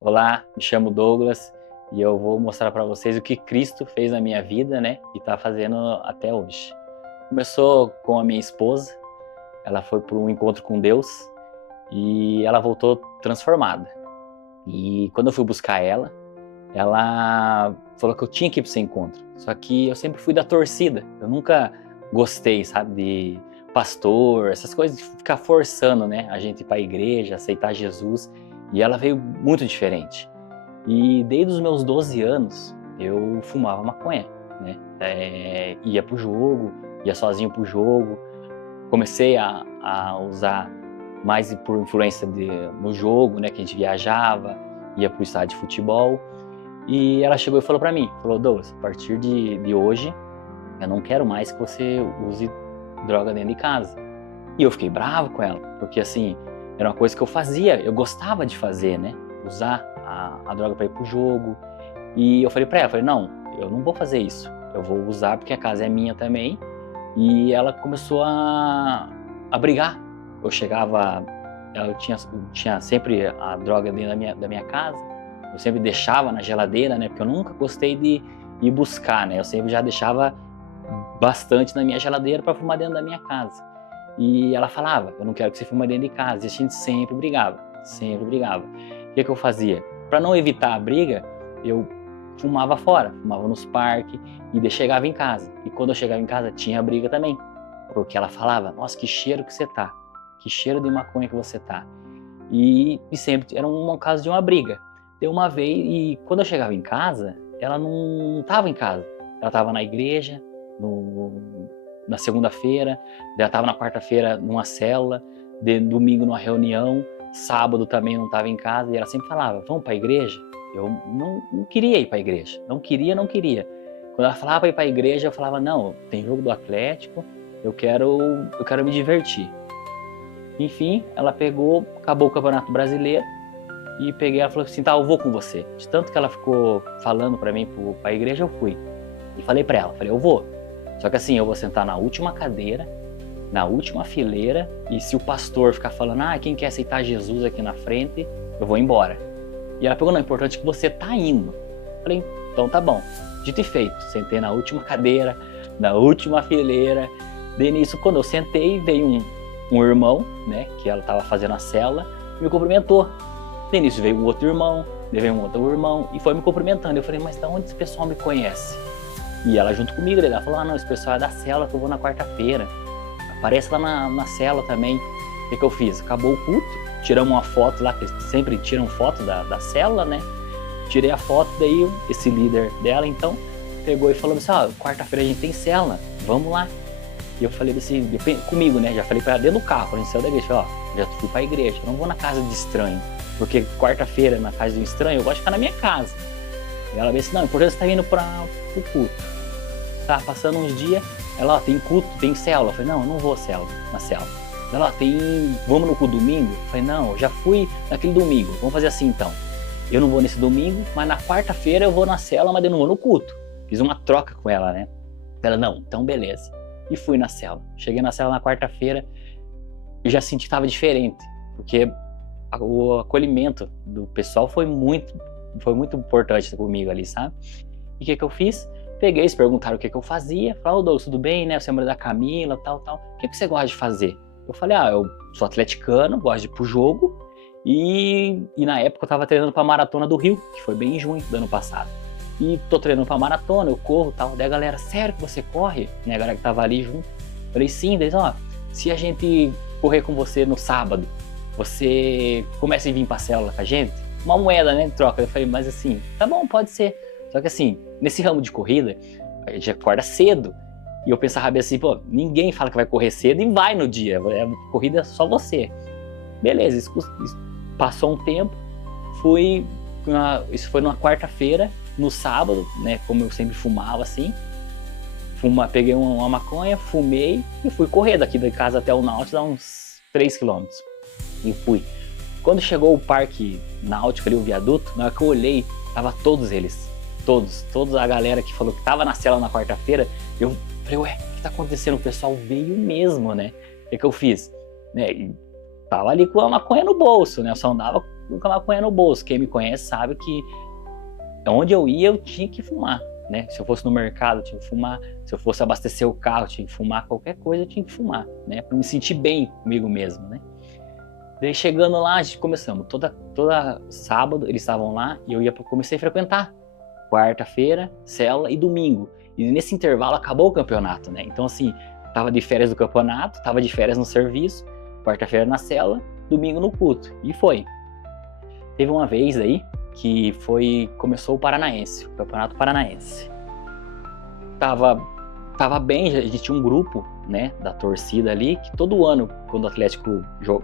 Olá, me chamo Douglas e eu vou mostrar para vocês o que Cristo fez na minha vida, né? E está fazendo até hoje. Começou com a minha esposa, ela foi para um encontro com Deus e ela voltou transformada. E quando eu fui buscar ela falou que eu tinha que ir para esse encontro. Só que eu sempre fui da torcida, eu nunca gostei, sabe, de pastor, essas coisas de ficar forçando, né, a gente ir para a igreja, aceitar Jesus. E ela veio muito diferente. E desde os meus 12 anos eu fumava maconha, né? Ia pro jogo, ia sozinho pro jogo. Comecei a usar mais por influência no jogo, né? Que a gente viajava, ia pro estádio de futebol. E ela chegou e falou pra mim, Douglas, a partir de hoje eu não quero mais que você use droga dentro de casa. E eu fiquei bravo com ela, porque assim, era uma coisa que eu fazia, eu gostava de fazer, né? Usar a droga para ir pro jogo. E eu falei pra ela, não, eu não vou fazer isso. Eu vou usar porque a casa é minha também. E ela começou a brigar. Eu chegava, eu tinha sempre a droga dentro da minha casa. Eu sempre deixava na geladeira, né? Porque eu nunca gostei de ir buscar, né? Eu sempre já deixava bastante na minha geladeira para fumar dentro da minha casa. E ela falava, eu não quero que você fume dentro de casa. E a gente sempre brigava, sempre brigava. O que eu fazia? Para não evitar a briga, eu fumava fora, fumava nos parques e chegava em casa. E quando eu chegava em casa, tinha briga também. Porque ela falava, nossa, que cheiro que você tá. Que cheiro de maconha que você tá. E sempre era um caso de uma briga. Deu uma vez, e quando eu chegava em casa, ela não estava em casa. Ela estava na igreja, na segunda-feira, ela estava na quarta-feira numa célula, domingo numa reunião, sábado também não estava em casa, e ela sempre falava, vamos para a igreja? Eu não queria ir para a igreja, não queria. Quando ela falava para ir para a igreja, eu falava, não, tem jogo do Atlético, eu quero me divertir. Enfim, ela acabou o Campeonato Brasileiro, e ela falou assim, tá, eu vou com você. De tanto que ela ficou falando para mim para a igreja, eu fui. E falei para ela, eu vou. Só que assim, eu vou sentar na última cadeira, na última fileira, e se o pastor ficar falando, quem quer aceitar Jesus aqui na frente, eu vou embora. E ela pegou, não, é importante que você tá indo. Falei, então tá bom. Dito e feito, sentei na última cadeira, na última fileira. Daí nisso, quando eu sentei, veio um irmão, né, que ela tava fazendo a célula, me cumprimentou. Daí nisso veio um outro irmão, daí veio um outro irmão, e foi me cumprimentando. Eu falei, mas de onde esse pessoal me conhece? E ela junto comigo, ela falou, não, esse pessoal é da célula que eu vou na quarta-feira. Aparece lá na célula também. O que eu fiz? Acabou o culto, tiramos uma foto lá, que sempre tiram foto da célula, né? Tirei a foto, daí esse líder dela, então, pegou e falou assim, quarta-feira a gente tem célula, vamos lá. E eu falei assim, comigo, né? Já falei pra ela dentro do carro, quando a gente saiu da igreja, falei, já fui pra igreja, eu não vou na casa de estranho. Porque quarta-feira, na casa de um estranho, eu gosto de ficar na minha casa. E ela disse, não, importante você tá indo pro culto. Tá passando uns dias, ela, tem culto, tem célula. Eu falei, não, eu não vou na célula. Ela, vamos no culto domingo? Eu falei, não, eu já fui naquele domingo, vamos fazer assim então. Eu não vou nesse domingo, mas na quarta-feira eu vou na célula, mas eu não vou no culto. Fiz uma troca com ela, né? Ela, não, então beleza. E fui na célula. Cheguei na célula na quarta-feira e já senti que estava diferente, porque o acolhimento do pessoal foi muito importante comigo ali, sabe? E o que eu fiz? Peguei, eles perguntaram o que eu fazia. Falaram, Douglas, tudo bem, né? Você é mulher da Camila, tal. O que você gosta de fazer? Eu falei, eu sou atleticano, gosto de ir pro jogo. E na época eu tava treinando pra Maratona do Rio, que foi bem em junho do ano passado. E tô treinando pra maratona, eu corro e tal. Daí a galera, sério que você corre? Né, a galera que tava ali junto. Eu falei, sim. Daí, se a gente correr com você no sábado, você começa a vir pra célula com a gente? Uma moeda, né, de troca. Eu falei, mas assim, tá bom, pode ser. Só que assim, nesse ramo de corrida, a gente acorda cedo. E eu pensava assim, ninguém fala que vai correr cedo e vai no dia. A corrida é só você. Beleza, isso passou um tempo. Isso foi numa quarta-feira. No sábado, né, como eu sempre fumava assim. Peguei uma maconha, fumei e fui correr daqui da casa até o Náutico, dá uns 3 km. E fui. Quando chegou o parque náutico ali, o viaduto, na hora que eu olhei, tava todos eles. Toda a galera que falou que tava na cela na quarta-feira, eu falei, o que tá acontecendo? O pessoal veio mesmo, né? que eu fiz? Né, e tava ali com a maconha no bolso, né? Eu só andava com a maconha no bolso. Quem me conhece sabe que onde eu ia, eu tinha que fumar, né? Se eu fosse no mercado, eu tinha que fumar. Se eu fosse abastecer o carro, eu tinha que fumar. Qualquer coisa, eu tinha que fumar, né? Pra me sentir bem comigo mesmo, né? Daí chegando lá, a gente começamos. Toda sábado eles estavam lá e eu comecei a frequentar. Quarta-feira, célula e domingo. E nesse intervalo acabou o campeonato, né? Então assim, tava de férias do campeonato, tava de férias no serviço, quarta-feira na célula, domingo no culto. E foi. Teve uma vez aí que começou o Paranaense, o Campeonato Paranaense. Tava bem, a gente tinha um grupo, né, da torcida ali, que todo ano, quando o Atlético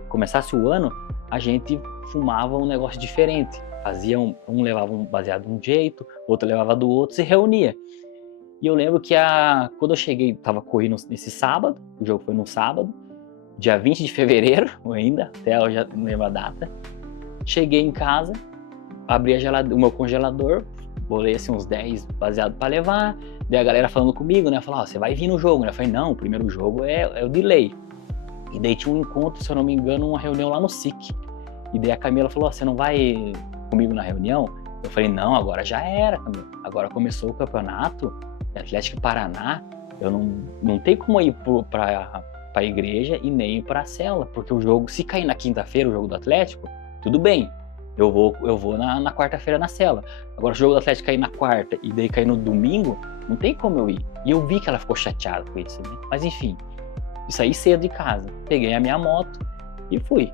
começasse o ano, a gente fumava um negócio diferente. Um levava um baseado de um jeito, outro levava do outro, se reunia. E eu lembro que quando eu cheguei, tava correndo nesse sábado, o jogo foi no sábado, dia 20 de fevereiro ainda, até eu já não lembro a data. Cheguei em casa, abri o meu congelador, bolei assim uns 10 baseados para levar, daí a galera falando comigo, né, falou, você vai vir no jogo, né, eu falei, não, o primeiro jogo é o delay. E daí tinha um encontro, se eu não me engano, uma reunião lá no SIC. E daí a Camila falou, você não vai comigo na reunião? Eu falei, não, agora já era, Camila, agora começou o campeonato, Atlético Paraná, eu não tenho como ir para a igreja e nem ir para a célula, porque o jogo, se cair na quinta-feira o jogo do Atlético, tudo bem, eu vou na quarta-feira na célula. Agora o jogo do Atlético cair na quarta e daí cair no domingo, não tem como eu ir. E eu vi que ela ficou chateada com isso, né? Mas enfim, eu saí cedo de casa, peguei a minha moto e fui.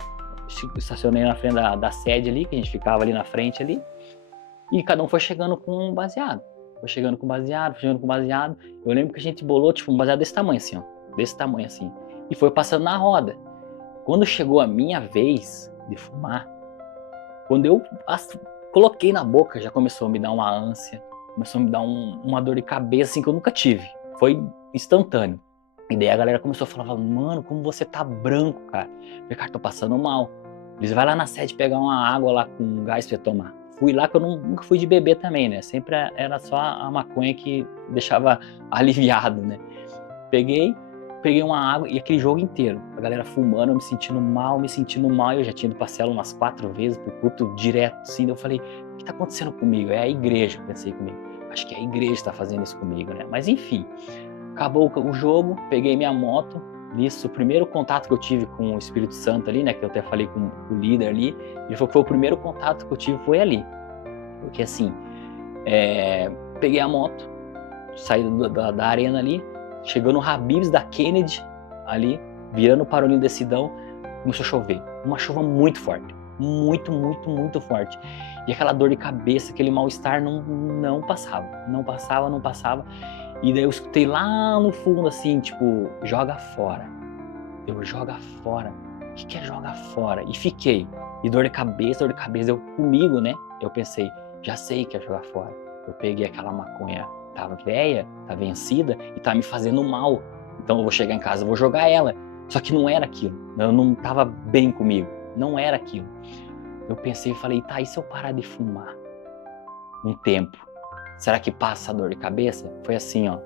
Estacionei na frente da sede ali, que a gente ficava ali na frente ali, e cada um foi chegando com um baseado. Foi chegando com baseado. Eu lembro que a gente bolou tipo um baseado desse tamanho assim, ó. Desse tamanho assim. E foi passando na roda. Quando chegou a minha vez de fumar, quando eu coloquei na boca, já começou a me dar uma ânsia, começou a me dar uma dor de cabeça assim que eu nunca tive. Foi instantâneo. E daí a galera começou a falar, mano, como você tá branco, cara. Eu falei, cara, tô passando mal. Eles vai lá na sede pegar uma água lá com gás pra tomar. Fui lá, que eu nunca fui de beber também, né? Sempre era só a maconha que deixava aliviado, né? Peguei uma água e aquele jogo inteiro. A galera fumando, eu me sentindo mal. Eu já tinha ido pra célula umas 4 vezes, pro culto direto, assim. Eu falei, o que tá acontecendo comigo? É a igreja, pensei comigo. Acho que é a igreja que tá fazendo isso comigo, né? Mas enfim, acabou o jogo, peguei minha moto. Nisso, o primeiro contato que eu tive com o Espírito Santo ali, né, que eu até falei com o líder ali, ele falou que foi o primeiro contato que eu tive foi ali. Porque assim, peguei a moto, saí da arena ali, chegou no Habib's da Kennedy ali, virando para o Olinho Decidão, começou a chover. Uma chuva muito forte, muito, muito, muito forte. E aquela dor de cabeça, aquele mal-estar não passava. E daí eu escutei lá no fundo assim, tipo, joga fora. Joga fora. O que é joga fora? E fiquei. E dor de cabeça, eu comigo, né? Eu pensei, já sei que é jogar fora. Eu peguei aquela maconha, tava velha, tá vencida e tá me fazendo mal. Então eu vou chegar em casa, eu vou jogar ela. Só que não era aquilo. Eu não tava bem comigo. Não era aquilo. Eu pensei e falei, tá, e se eu parar de fumar um tempo? Será que passa a dor de cabeça? Foi assim, ó.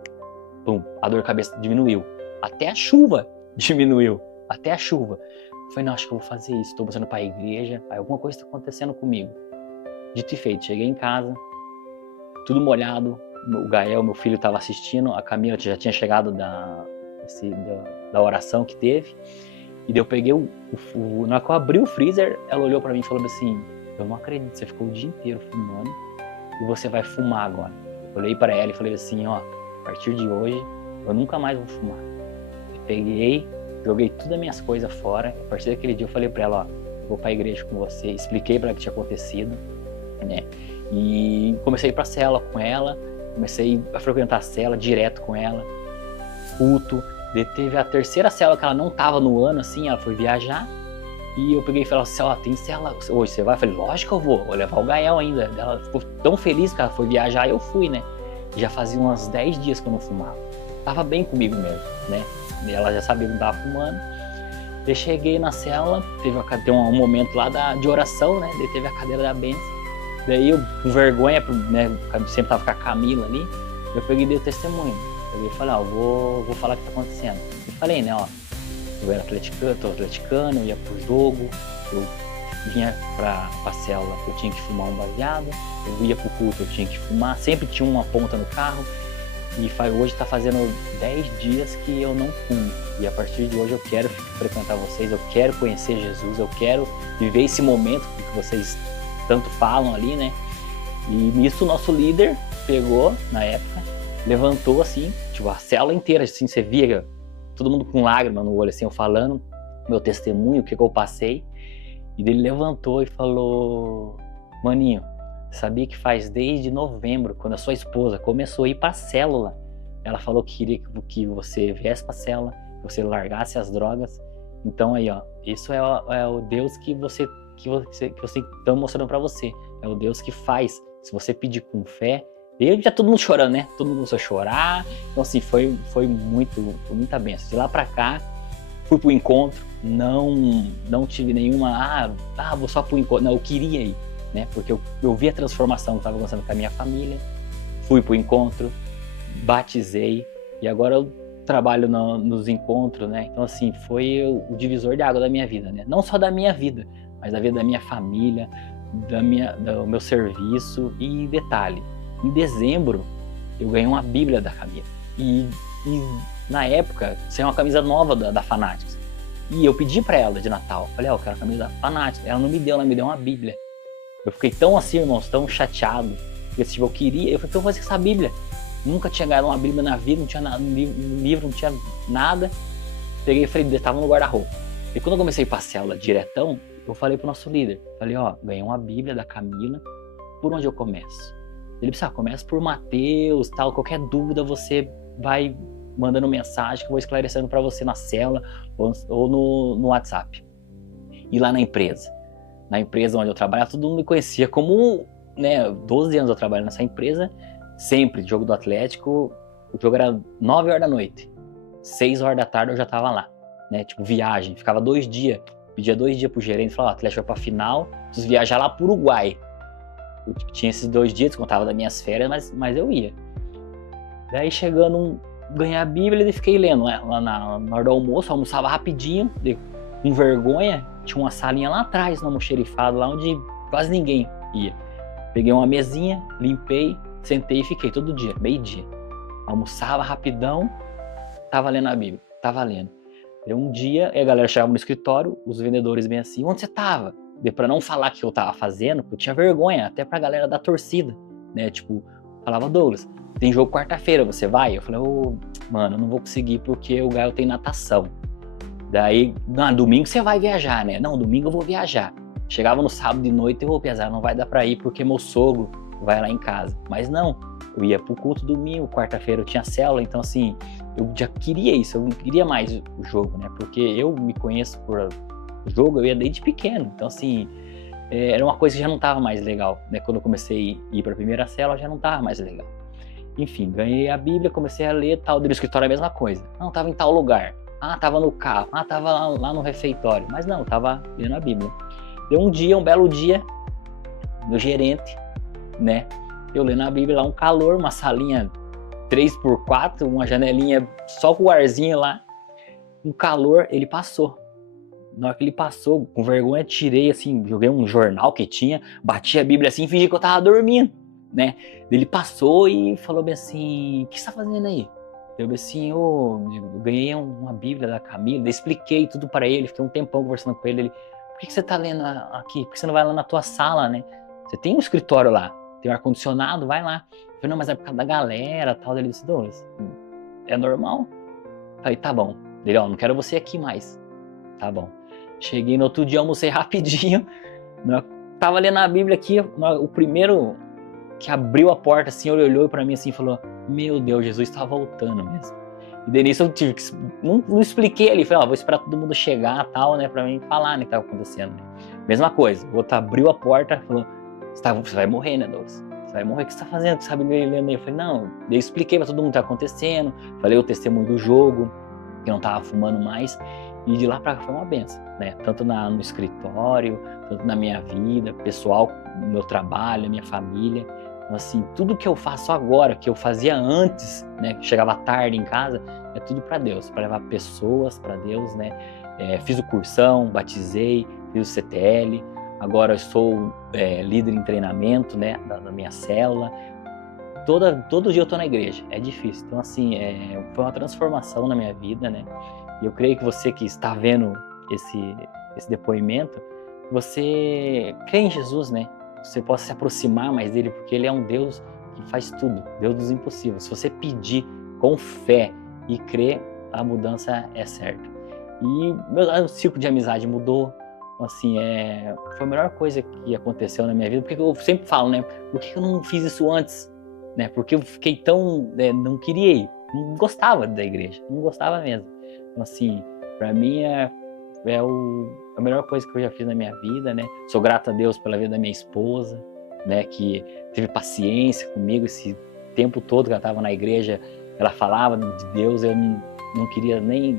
Pum, a dor de cabeça diminuiu. Até a chuva diminuiu. Até a chuva. Eu falei, não, acho que eu vou fazer isso. Estou buscando para a igreja. Aí alguma coisa está acontecendo comigo. Dito e feito, cheguei em casa, tudo molhado. O Gael, meu filho, estava assistindo. A Camila já tinha chegado da oração que teve. E daí eu peguei na hora que eu abri o freezer, ela olhou para mim e falou assim, eu não acredito, você ficou o dia inteiro fumando. E você vai fumar agora. Eu olhei para ela e falei assim, ó, a partir de hoje, eu nunca mais vou fumar. Eu peguei, joguei todas as minhas coisas fora. A partir daquele dia eu falei para ela, ó, vou para a igreja com você. Expliquei para ela o que tinha acontecido, né? E comecei a ir para a célula com ela, comecei a frequentar a célula direto com ela, culto. Teve a terceira célula que ela não tava no ano, assim, ela foi viajar. E eu peguei e falei assim, ó, tem célula hoje, você vai? Eu falei, lógico que eu vou levar o Gael ainda. Ela ficou tão feliz que ela foi viajar, eu fui, né? E já fazia uns 10 dias que eu não fumava. Tava bem comigo mesmo, né? E ela já sabia que eu não tava fumando. Eu cheguei na célula, teve um momento lá de oração, né? Daí teve a cadeira da bênção. Daí eu, com vergonha, né? Sempre tava com a Camila ali, eu peguei e dei o testemunho. Eu falei, ó, vou falar o que tá acontecendo. Eu falei, né, ó, Eu era atleticano, tô atleticano, eu ia pro jogo, eu vinha pra célula, eu tinha que fumar um baseado, eu ia pro culto, eu tinha que fumar, sempre tinha uma ponta no carro. E hoje está fazendo 10 dias que eu não fumo. E a partir de hoje eu quero frequentar vocês, eu quero conhecer Jesus, eu quero viver esse momento que vocês tanto falam ali, né? E nisso o nosso líder pegou, na época, levantou assim, tipo, a célula inteira, assim, você via todo mundo com lágrimas no olho, assim, eu falando, meu testemunho, o que eu passei. E ele levantou e falou: maninho, sabia que faz desde novembro, quando a sua esposa começou a ir para a célula, ela falou que queria que você viesse para a célula, que você largasse as drogas. Então aí, ó, isso é o Deus que você está mostrando para você. É o Deus que faz. Se você pedir com fé, e já todo mundo chorando, né? Todo mundo começou a chorar. Então assim, foi muita bênção. De lá para cá, fui pro encontro, não tive nenhuma, vou só pro encontro. Não, eu queria ir, né? Porque eu vi a transformação que estava acontecendo com a minha família, fui pro encontro, batizei, e agora eu trabalho nos encontros, né? Então assim, foi o divisor de água da minha vida, né? Não só da minha vida, mas da vida da minha família, do meu serviço. E detalhe, em dezembro eu ganhei uma Bíblia da Camila, e na época, isso é uma camisa nova da Fanatics. E eu pedi pra ela de Natal. Falei, eu quero a camisa da Fanatics. Ela não me deu, ela me deu uma Bíblia. Eu fiquei tão assim, irmãos, tão chateado. Porque tipo, eu queria, eu falei, o que eu vou fazer com essa Bíblia? Nunca tinha ganhado uma Bíblia na vida, não tinha nada, livro, não tinha nada. Peguei e falei, tava no guarda-roupa. E quando eu comecei a ir pra célula diretão, eu falei pro nosso líder. Falei, ganhei uma Bíblia da Camila, por onde eu começo? Ele disse, começa por Mateus, tal, qualquer dúvida você vai mandando mensagem que eu vou esclarecendo para você na célula ou no WhatsApp. E lá na empresa onde eu trabalhava, todo mundo me conhecia como, né, 12 anos eu trabalho nessa empresa, sempre, jogo do Atlético, o jogo era 9 horas da noite, 6 horas da tarde eu já tava lá, né, tipo viagem, ficava 2 dias, pedia 2 dias pro gerente, falava, o Atlético vai pra final, preciso viajar lá pro Uruguai. Eu tinha esses 2 dias, descontava das minhas férias, mas eu ia. Daí chegando ganhei a Bíblia e fiquei lendo, né? Lá na hora do almoço, almoçava rapidinho, com vergonha, tinha uma salinha lá atrás, no almoxerifado, lá onde quase ninguém ia. Peguei uma mesinha, limpei, sentei e fiquei todo dia, meio-dia. Almoçava rapidão, tava lendo a Bíblia, tava lendo. Deu um dia, a galera chegava no escritório, os vendedores bem assim, onde você tava? Deu pra não falar o que eu tava fazendo, porque eu tinha vergonha, até pra galera da torcida, né? Tipo, falava, Douglas, tem jogo quarta-feira, você vai? Eu falei, mano, eu não vou conseguir porque o Gaio tem natação. Daí, domingo você vai viajar, né? Não, domingo eu vou viajar. Chegava no sábado de noite e eu vou pesar, não vai dar pra ir porque meu sogro vai lá em casa. Mas não, eu ia pro culto domingo, quarta-feira eu tinha célula, então assim, eu já queria isso, eu não queria mais o jogo, né? Porque eu me conheço por jogo, eu ia desde pequeno, então assim, era uma coisa que já não tava mais legal, né? Quando eu comecei a ir pra primeira célula, já não tava mais legal. Enfim, ganhei a Bíblia, comecei a ler, tal, do escritório é a mesma coisa. Não, tava em tal lugar. Tava no carro. Tava lá no refeitório. Mas não, tava lendo a Bíblia. Deu um belo dia, meu gerente, né? Eu lendo a Bíblia lá, um calor, uma salinha 3x4, uma janelinha só com o arzinho lá. Um calor, ele passou. Na hora que ele passou, com vergonha, tirei assim, joguei um jornal que tinha, bati a Bíblia assim e fingi que eu tava dormindo, né? Ele passou e falou bem assim, o que você tá fazendo aí? Eu assim, eu ganhei uma Bíblia da Camila, expliquei tudo para ele, fiquei um tempão conversando com ele. Por que você tá lendo aqui? Por que você não vai lá na tua sala, né? Você tem um escritório lá, tem um ar-condicionado, vai lá. Eu falei, não, mas é por causa da galera, tal. Ele disse, Douglas, é normal? Eu falei, tá bom. Ele, não quero você aqui mais. Tá bom. Cheguei no outro dia, almocei rapidinho, tava lendo a Bíblia aqui, o primeiro que abriu a porta assim, ele olhou pra mim assim e falou, meu Deus, Jesus tá voltando mesmo. E daí nisso eu tive que, não expliquei ali, falei, vou esperar todo mundo chegar tal, né, pra mim falar, né, o que tava acontecendo. Né? Mesma coisa, o outro abriu a porta, falou, você vai morrer, né, Douglas? Você vai morrer, o que você tá fazendo? Você sabe lendo aí? Eu falei, não, daí eu expliquei pra todo mundo o que tá acontecendo, falei o testemunho do jogo, que eu não tava fumando mais, e de lá pra cá foi uma benção, né, tanto no escritório, tanto na minha vida pessoal, no meu trabalho, minha família. Então, assim, tudo que eu faço agora, que eu fazia antes, né, que chegava tarde em casa, é tudo para Deus, para levar pessoas para Deus, né? Fiz o cursão, batizei, fiz o CTL, agora eu sou líder em treinamento, né, da minha célula. Todo dia eu tô na igreja, é difícil. Então, assim, foi uma transformação na minha vida, né? E eu creio que você que está vendo esse depoimento, você crê em Jesus, né? Você possa se aproximar mais dele, porque ele é um Deus que faz tudo, Deus dos impossíveis. Se você pedir com fé e crer, a mudança é certa. E meu ciclo de amizade mudou. Assim, foi a melhor coisa que aconteceu na minha vida, porque eu sempre falo, né? Por que eu não fiz isso antes? Né? Porque eu fiquei tão... não queria ir, não gostava da igreja, não gostava mesmo. Então, assim, pra mim a melhor coisa que eu já fiz na minha vida, né? Sou grato a Deus pela vida da minha esposa, né? Que teve paciência comigo esse tempo todo que ela estava na igreja. Ela falava de Deus, eu não queria nem...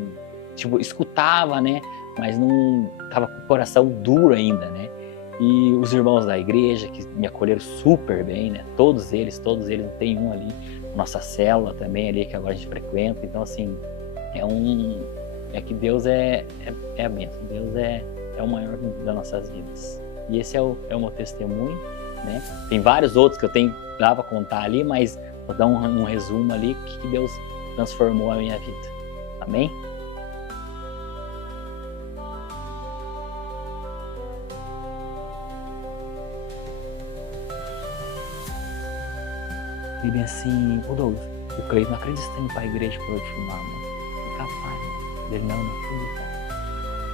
Tipo, escutava, né? Mas não tava com o coração duro ainda, né? E os irmãos da igreja que me acolheram super bem, né? Todos eles, não tem um ali. Nossa célula também ali, que agora a gente frequenta. Então, assim, que Deus é a bênção. Deus é o maior das nossas vidas. E esse é o meu testemunho, né? Tem vários outros que eu dava pra contar ali, mas vou dar um resumo ali, que Deus transformou a minha vida. Amém? E bem assim, ô Douglas, o Cleiton não acredita que você tá indo pra igreja pra eu te filmar, mano. Fica capaz, mano. Ele, não acredito.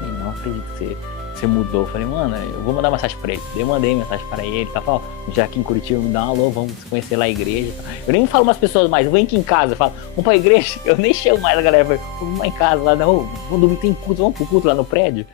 Ele, não acredito que você mudou. Eu falei, mano, eu vou mandar mensagem pra ele. Eu mandei mensagem pra ele, tá? Falou, já aqui em Curitiba, me dá um alô, vamos conhecer lá a igreja. Eu nem falo umas pessoas mais, eu venho aqui em casa, eu falo, vamos pra igreja. Eu nem chamo mais a galera, vamos lá em casa, lá, não, no domingo tem culto, vamos pro culto lá no prédio.